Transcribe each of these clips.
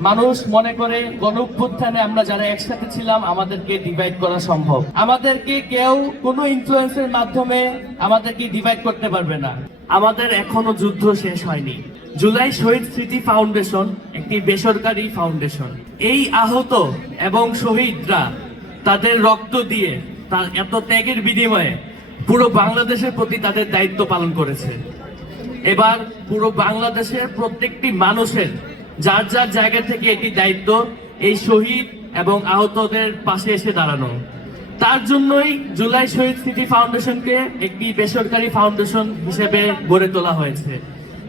মানুষ মনে করে গণঅভ্যুত্থানে আমরা যারা একসাথে ছিলাম আমাদেরকে ডিভাইড করা সম্ভব। আমাদেরকে কেউ কোনো ইনফ্লুয়েন্সের মাধ্যমে আমাদেরকে ডিভাইড করতে পারবে না। আমাদের এখনো যুদ্ধ শেষ হয়নি। জুলাই শহীদ স্মৃতি ফাউন্ডেশন একটি বেসরকারি ফাউন্ডেশন। এই আহত এবং শহীদরা তাদের রক্ত দিয়ে তার এত ত্যাগের বিনিময়ে পুরো বাংলাদেশের প্রতি তাদের দায়িত্ব পালন করেছে। এবার পুরো বাংলাদেশের প্রত্যেকটি মানুষের যার যার জায়গা থেকে এটি দায়িত্ব এই শহীদ এবং আহতদের পাশে এসে দাঁড়ানো। তার জন্যই জুলাই শহীদ স্মৃতি ফাউন্ডেশনকে একটি বেসরকারি ফাউন্ডেশন হিসেবে গড়ে তোলা হয়েছে,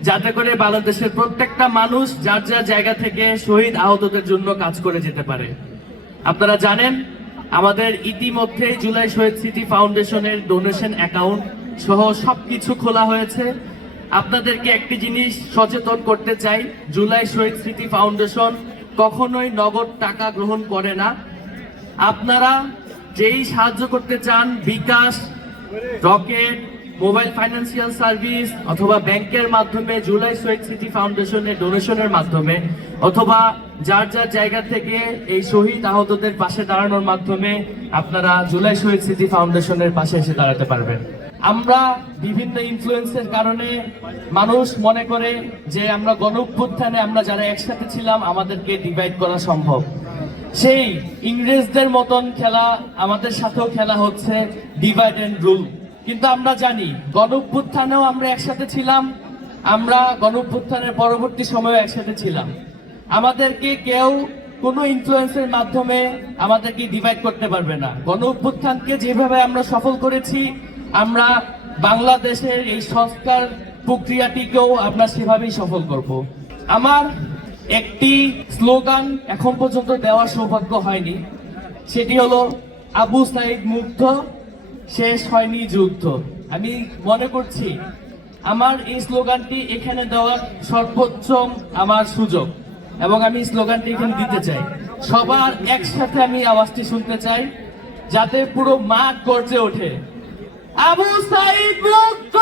যাতে করে বাংলাদেশের প্রত্যেকটা মানুষ যার যার জায়গা থেকে শহীদ আহতদের জন্য কাজ করে যেতে পারে। আপনারা জানেন আমাদের ইতিমধ্যে জুলাই শহীদ স্মৃতি ফাউন্ডেশনের ডোনেশন অ্যাকাউন্ট সহ সবকিছু খোলা হয়েছে। আপনাদেরকে একটি জিনিস সচেতন করতে চাই, জুলাই শহীদ স্মৃতি ফাউন্ডেশন কখনোই নগদ টাকা গ্রহণ করে না। আপনারা যেই সাহায্য করতে চান, বিকাশ, রকেট, মোবাইল ফাইন্যান্সিয়াল সার্ভিস অথবা ব্যাংকের মাধ্যমে, জুলাই শহীদ স্মৃতি ফাউন্ডেশনের ডোনেশনের মাধ্যমে, অথবা যার যার জায়গা থেকে এই শহীদ আহতদের পাশে দাঁড়ানোর মাধ্যমে আপনারা জুলাই শহীদ স্মৃতি ফাউন্ডেশনের পাশে এসে দাঁড়াতে পারবেন। আমরা বিভিন্ন ইনফ্লুয়েন্সের কারণে মানুষ মনে করে যে আমরা গণঅভ্যুত্থানে আমরা যারা একসাথে ছিলাম আমাদেরকে ডিভাইড করা সম্ভব। সেই ইংরেজদের মতন খেলা আমাদের সাথেও খেলা হচ্ছে, ডিভাইড এন্ড রুল। কিন্তু আমরা জানি গণঅভ্যুত্থানেও আমরা একসাথে ছিলাম, আমরা গণঅভ্যুত্থানের পরবর্তী সময়েও একসাথে ছিলাম। আমাদেরকে কেউ কোনো ইনফ্লুয়েন্সের মাধ্যমে আমাদেরকে ডিভাইড করতে পারবে না। গণঅভ্যুত্থানকে যেভাবে আমরা সফল করেছি, আমরা বাংলাদেশের এই সংস্কার প্রক্রিয়াটিকেও আমরা সেভাবেই সফল করব। আমার একটি স্লোগান এখন পর্যন্ত দেওয়ার সৌভাগ্য হয়নি, সেটি হলো আবু সাইদ মুগ্ধ, শেষ হয়নি যুদ্ধ। আমি মনে করছি আমার এই স্লোগানটি এখানে দেওয়ার সর্বোচ্চ আমার সুযোগ, এবং আমি স্লোগানটি এখানে দিতে চাই। সবার একসাথে আমি আওয়াজটি শুনতে চাই, যাতে পুরো মাঠ গর্জে ওঠে। আবু সাইদ মুগ্ধ।